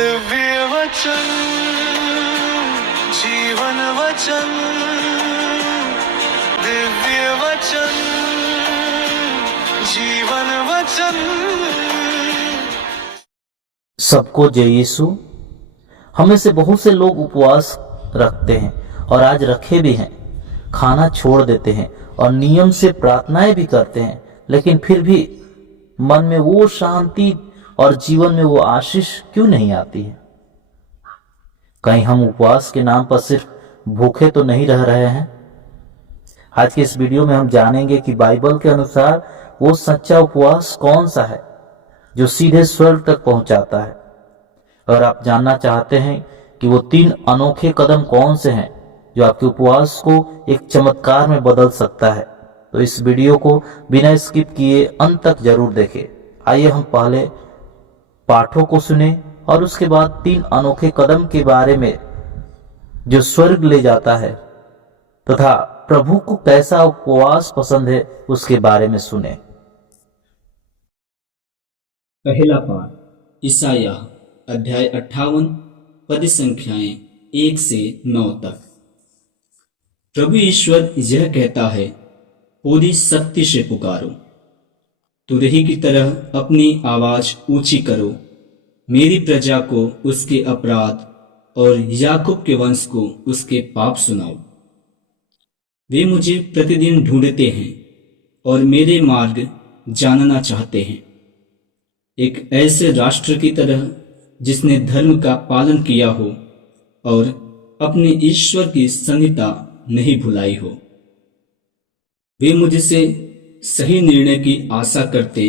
दिव्य वचन जीवन वचन दिव्य वचन जीवन वचन। सबको जय यीशु। हमें से बहुत से लोग उपवास रखते हैं और आज रखे भी हैं, खाना छोड़ देते हैं और नियम से प्रार्थनाएं भी करते हैं, लेकिन फिर भी मन में वो शांति और जीवन में वो आशीष क्यों नहीं आती है? कहीं हम उपवास के नाम पर सिर्फ भूखे तो नहीं रह रहे हैं? आज के इस वीडियो में हम जानेंगे कि बाइबल के अनुसार वो सच्चा उपवास कौन सा है जो सीधे स्वर्ग तक पहुंचाता है। अगर आप जानना चाहते हैं कि वो 3 अनोखे कदम कौन से हैं जो आपके उपवास को एक चमत्कार में बदल सकता है, तो इस वीडियो को बिना स्किप किए अंत तक जरूर देखें। आइए हम पहले पाठों को सुने और उसके बाद 3 अनोखे कदम के बारे में जो स्वर्ग ले जाता है तथा प्रभु को कैसा उपवास पसंद है उसके बारे में सुने। पहला पाठ ईसाया अध्याय 58 पद संख्याएं 1 से 9 तक। प्रभु ईश्वर यह कहता है, पूरी शक्ति से पुकारो, तुरही की तरह अपनी आवाज ऊंची करो, मेरी प्रजा को उसके अपराध और याकूब के वंश को उसके पाप सुनाओ। वे मुझे प्रतिदिन ढूंढते हैं और मेरे मार्ग जानना चाहते हैं, एक ऐसे राष्ट्र की तरह जिसने धर्म का पालन किया हो और अपने ईश्वर की संहिता नहीं भुलाई हो। वे मुझसे सही निर्णय की आशा करते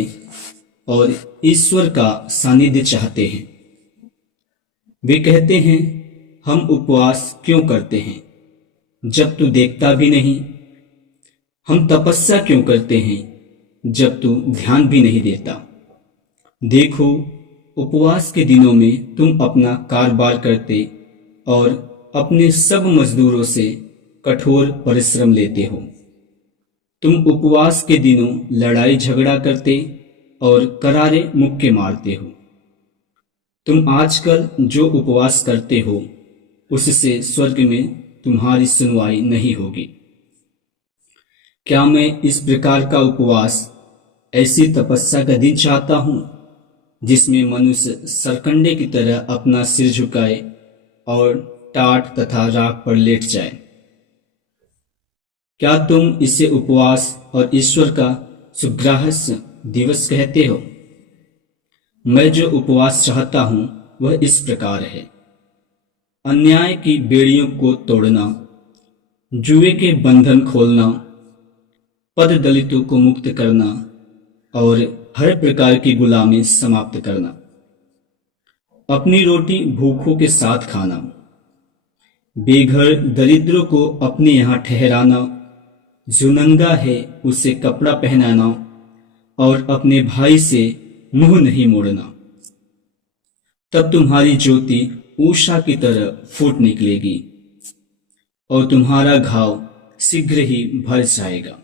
और ईश्वर का सानिध्य चाहते हैं। वे कहते हैं, हम उपवास क्यों करते हैं जब तू देखता भी नहीं? हम तपस्या क्यों करते हैं जब तू ध्यान भी नहीं देता? देखो, उपवास के दिनों में तुम अपना कारोबार करते और अपने सब मजदूरों से कठोर परिश्रम लेते हो। तुम उपवास के दिनों लड़ाई झगड़ा करते और करारे मुक्के मारते हो। तुम आजकल जो उपवास करते हो उससे स्वर्ग में तुम्हारी सुनवाई नहीं होगी। क्या मैं इस प्रकार का उपवास, ऐसी तपस्या का दिन चाहता हूं जिसमें मनुष्य सरकंडे की तरह अपना सिर झुकाए और टाट तथा राख पर लेट जाए? क्या तुम इसे उपवास और ईश्वर का सुग्राह्य दिवस कहते हो? मैं जो उपवास चाहता हूं वह इस प्रकार है, अन्याय की बेड़ियों को तोड़ना, जुए के बंधन खोलना, पद दलितों को मुक्त करना और हर प्रकार की गुलामी समाप्त करना, अपनी रोटी भूखों के साथ खाना, बेघर दरिद्रों को अपने यहाँ ठहराना, जो नंगा है उसे कपड़ा पहनाना और अपने भाई से मुंह नहीं मोड़ना। तब तुम्हारी ज्योति उषा की तरह फूट निकलेगी और तुम्हारा घाव शीघ्र ही भर जाएगा।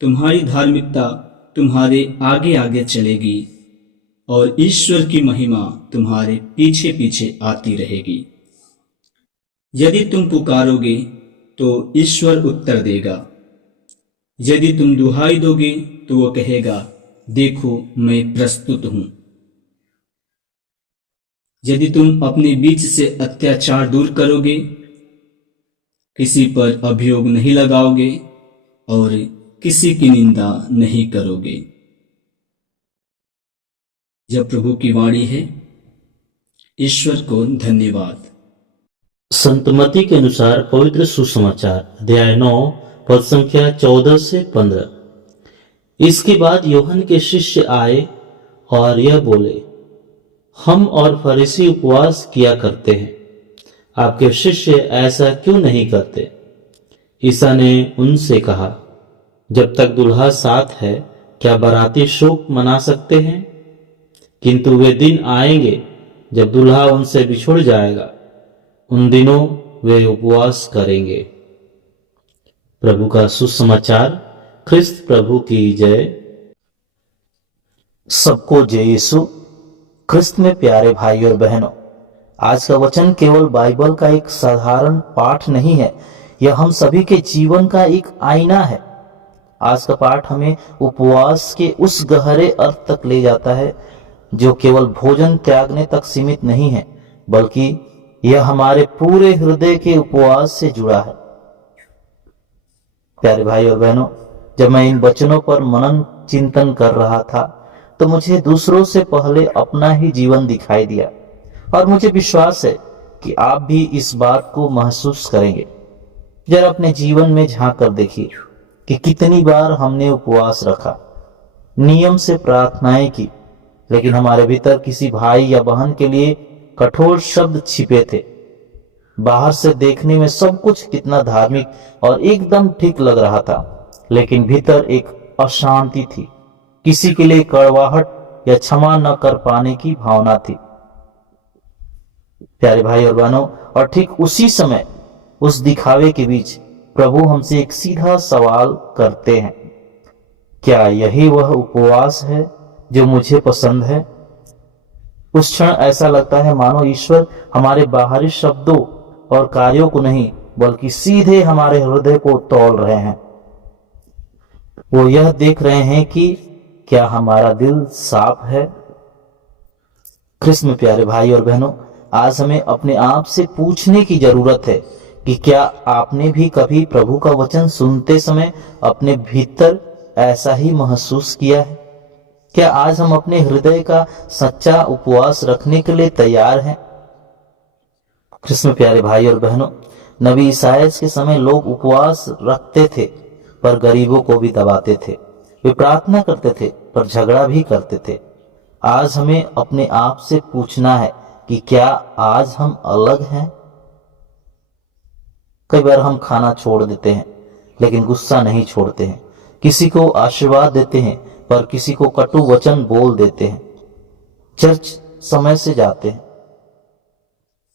तुम्हारी धार्मिकता तुम्हारे आगे आगे चलेगी और ईश्वर की महिमा तुम्हारे पीछे पीछे आती रहेगी। यदि तुम पुकारोगे तो ईश्वर उत्तर देगा, यदि तुम दुहाई दोगे तो वो कहेगा, देखो मैं प्रस्तुत हूं। यदि तुम अपने बीच से अत्याचार दूर करोगे, किसी पर अभियोग नहीं लगाओगे और किसी की निंदा नहीं करोगे। यह प्रभु की वाणी है। ईश्वर को धन्यवाद। संत मत्ती के अनुसार पवित्र सुसमाचार अध्याय 9 पद संख्या 14 से 15। इसके बाद यूहन्ना के शिष्य आए और यह बोले, हम और फरीसी उपवास किया करते हैं, आपके शिष्य ऐसा क्यों नहीं करते? ईसा ने उनसे कहा, जब तक दुल्हा साथ है क्या बाराती शोक मना सकते हैं? किंतु वे दिन आएंगे जब दुल्हा उनसे बिछुड़ जाएगा, उन दिनों वे उपवास करेंगे। प्रभु का सुसमाचार। ख्रिस्त प्रभु की जय। सबको जय यीशु। ख्रिस्त में प्यारे भाई और बहनों, आज का वचन केवल बाइबल का एक साधारण पाठ नहीं है, यह हम सभी के जीवन का एक आईना है। आज का पाठ हमें उपवास के उस गहरे अर्थ तक ले जाता है जो केवल भोजन त्यागने तक सीमित नहीं है, बल्कि यह हमारे पूरे हृदय के उपवास से जुड़ा है। प्यारे भाई और बहनों, जब मैं इन वचनों पर मनन चिंतन कर रहा था तो मुझे दूसरों से पहले अपना ही जीवन दिखाई दिया, और मुझे विश्वास है कि आप भी इस बात को महसूस करेंगे। जरा अपने जीवन में झांक कर देखिए कि कितनी बार हमने उपवास रखा, नियम से प्रार्थनाएं की, लेकिन हमारे भीतर किसी भाई या बहन के लिए कठोर शब्द छिपे थे। बाहर से देखने में सब कुछ कितना धार्मिक और एकदम ठीक लग रहा था, लेकिन भीतर एक अशांति थी, किसी के लिए कड़वाहट या क्षमा न कर पाने की भावना थी। प्यारे भाई और बहनों, और ठीक उसी समय उस दिखावे के बीच प्रभु हमसे एक सीधा सवाल करते हैं, क्या यही वह उपवास है जो मुझे पसंद है? उस क्षण ऐसा लगता है मानो ईश्वर हमारे बाहरी शब्दों और कार्यों को नहीं, बल्कि सीधे हमारे हृदय को तौल रहे हैं। वो यह देख रहे हैं कि क्या हमारा दिल साफ है। ख्रिस्त में प्यारे भाई और बहनों, आज हमें अपने आप से पूछने की जरूरत है कि क्या आपने भी कभी प्रभु का वचन सुनते समय अपने भीतर ऐसा ही महसूस किया है? क्या आज हम अपने हृदय का सच्चा उपवास रखने के लिए तैयार हैं? ख्रिस्त में प्यारे भाई और बहनों, नबी ईसायाह के समय लोग उपवास रखते थे पर गरीबों को भी दबाते थे। वे प्रार्थना करते थे पर झगड़ा भी करते थे। आज हमें अपने आप से पूछना है कि क्या आज हम अलग हैं? कई बार हम खाना छोड़ देते हैं लेकिन गुस्सा नहीं छोड़ते हैं, किसी को आशीर्वाद देते हैं पर किसी को कटु वचन बोल देते हैं। चर्च समय से जाते हैं,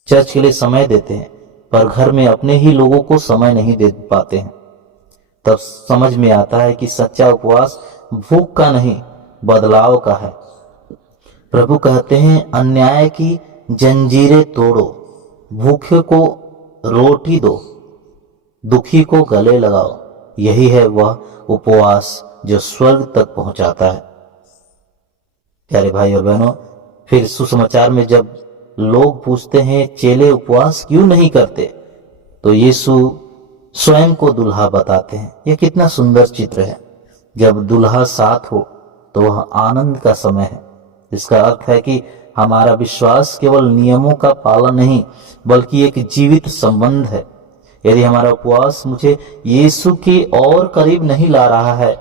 चर्च के लिए समय देते हैं, पर घर में अपने ही लोगों को समय नहीं दे पाते हैं। तब समझ में आता है कि सच्चा उपवास भूख का नहीं, बदलाव का है। प्रभु कहते हैं, अन्याय की जंजीरें तोड़ो, भूखे को रोटी दो, दुखी को गले लगाओ। यही है वह उपवास जो स्वर्ग तक पहुंचाता है। प्यारे भाई और बहनों, फिर सुसमाचार में जब लोग पूछते हैं चेले उपवास क्यों नहीं करते, तो यीशु स्वयं को दुल्हा बताते हैं। यह कितना सुंदर चित्र है। जब दुल्हा साथ हो तो वह आनंद का समय है। इसका अर्थ है कि हमारा विश्वास केवल नियमों का पालन नहीं, बल्कि एक जीवित संबंध है। यदि हमारा उपवास मुझे यीशु के और करीब नहीं ला रहा है,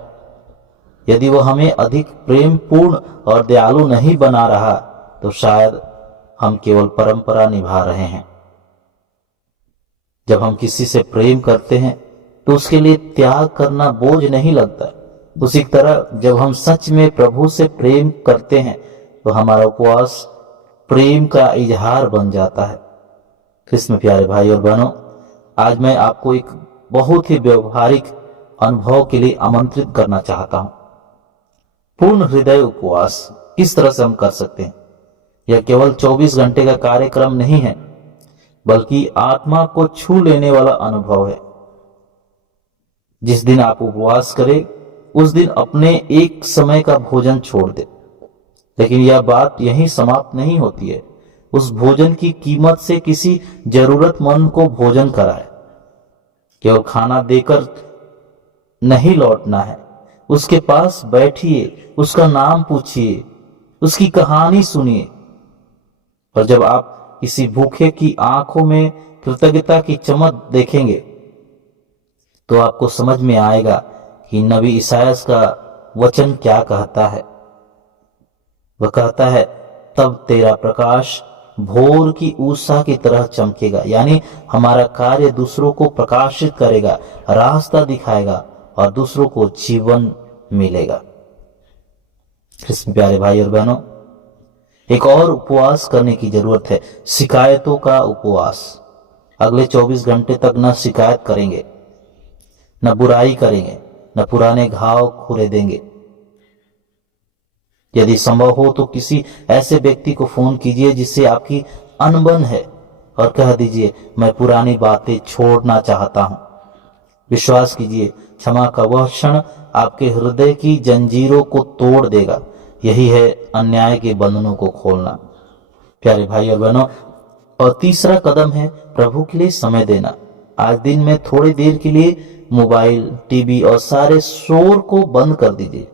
यदि वह हमें अधिक प्रेम पूर्ण और दयालु नहीं बना रहा, तो शायद हम केवल परंपरा निभा रहे हैं। जब हम किसी से प्रेम करते हैं तो उसके लिए त्याग करना बोझ नहीं लगता। उसी तरह जब हम सच में प्रभु से प्रेम करते हैं तो हमारा उपवास प्रेम का इजहार बन जाता है। ख्रिस्त में प्यारे भाई और बहनों, आज मैं आपको एक बहुत ही व्यवहारिक अनुभव के लिए आमंत्रित करना चाहता हूं। पूर्ण हृदय उपवास किस तरह से हम कर सकते हैं? यह केवल 24 घंटे का कार्यक्रम नहीं है, बल्कि आत्मा को छू लेने वाला अनुभव है। जिस दिन आप उपवास करें उस दिन अपने एक समय का भोजन छोड़ दे। लेकिन यह बात यहीं समाप्त नहीं होती है। उस भोजन की कीमत से किसी जरूरतमंद को भोजन कराए। केवल खाना देकर नहीं लौटना है, उसके पास बैठिए, उसका नाम पूछिए, उसकी कहानी सुनिए। और जब आप किसी भूखे की आंखों में कृतज्ञता की चमक देखेंगे तो आपको समझ में आएगा कि नबी ईसायाह का वचन क्या कहता है। वह कहता है, तब तेरा प्रकाश भोर की ऊषा की तरह चमकेगा। यानी हमारा कार्य दूसरों को प्रकाशित करेगा, रास्ता दिखाएगा और दूसरों को जीवन मिलेगा। कृष्ण प्यारे भाई और बहनों, एक और उपवास करने की जरूरत है, शिकायतों का उपवास। अगले 24 घंटे तक न शिकायत करेंगे, न बुराई करेंगे, न पुराने घाव खुरे देंगे। यदि संभव हो तो किसी ऐसे व्यक्ति को फोन कीजिए जिससे आपकी अनबन है और कह दीजिए, मैं पुरानी बातें छोड़ना चाहता हूं। विश्वास कीजिए, क्षमा का वह क्षण आपके हृदय की जंजीरों को तोड़ देगा। यही है अन्याय के बंधनों को खोलना। प्यारे भाई और बहनों, और तीसरा कदम है प्रभु के लिए समय देना। आज दिन में थोड़ी देर के लिए मोबाइल, टीवी और सारे शोर को बंद कर दीजिए।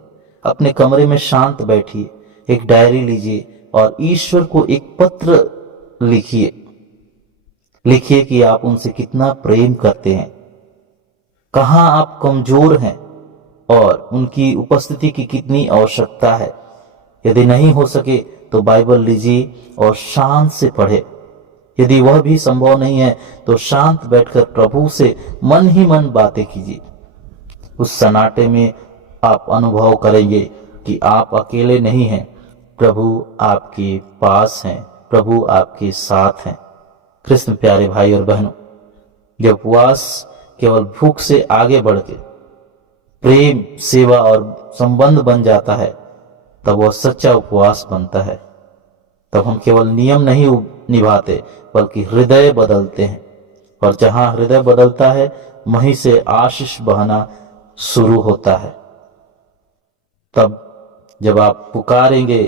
अपने कमरे में शांत बैठिए, एक डायरी लीजिए और ईश्वर को एक पत्र लिखिए कि आप उनसे कितना प्रेम करते हैं, कहां आप कमजोर हैं और उनकी उपस्थिति की कितनी आवश्यकता है। यदि नहीं हो सके तो बाइबल लीजिए और शांत से पढ़े। यदि वह भी संभव नहीं है तो शांत बैठकर प्रभु से मन ही मन बातें कीजिए। उस सन्नाटे में आप अनुभव करेंगे कि आप अकेले नहीं हैं, प्रभु आपके पास हैं, प्रभु आपके साथ हैं। कृष्ण प्यारे भाई और बहनों, जब उपवास केवल भूख से आगे बढ़ के प्रेम, सेवा और संबंध बन जाता है, तब वह सच्चा उपवास बनता है। तब हम केवल नियम नहीं निभाते बल्कि हृदय बदलते हैं, और जहां हृदय बदलता है वहीं से आशीष बहना शुरू होता है। तब जब आप पुकारेंगे,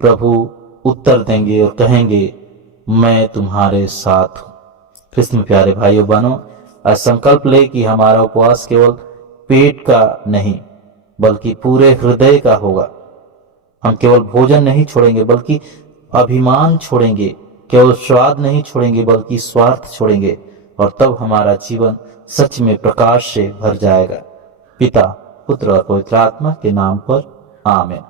प्रभु उत्तर देंगे और कहेंगे, मैं तुम्हारे साथ हूं। कृष्ण प्यारे भाइयों बहनों, आज संकल्प ले कि हमारा उपवास केवल पेट का नहीं बल्कि पूरे हृदय का होगा। हम केवल भोजन नहीं छोड़ेंगे बल्कि अभिमान छोड़ेंगे, केवल स्वाद नहीं छोड़ेंगे बल्कि स्वार्थ छोड़ेंगे, और तब हमारा जीवन सच में प्रकाश से भर जाएगा। पिता, पुत्र और पवित्र आत्मा के नाम पर आमीन।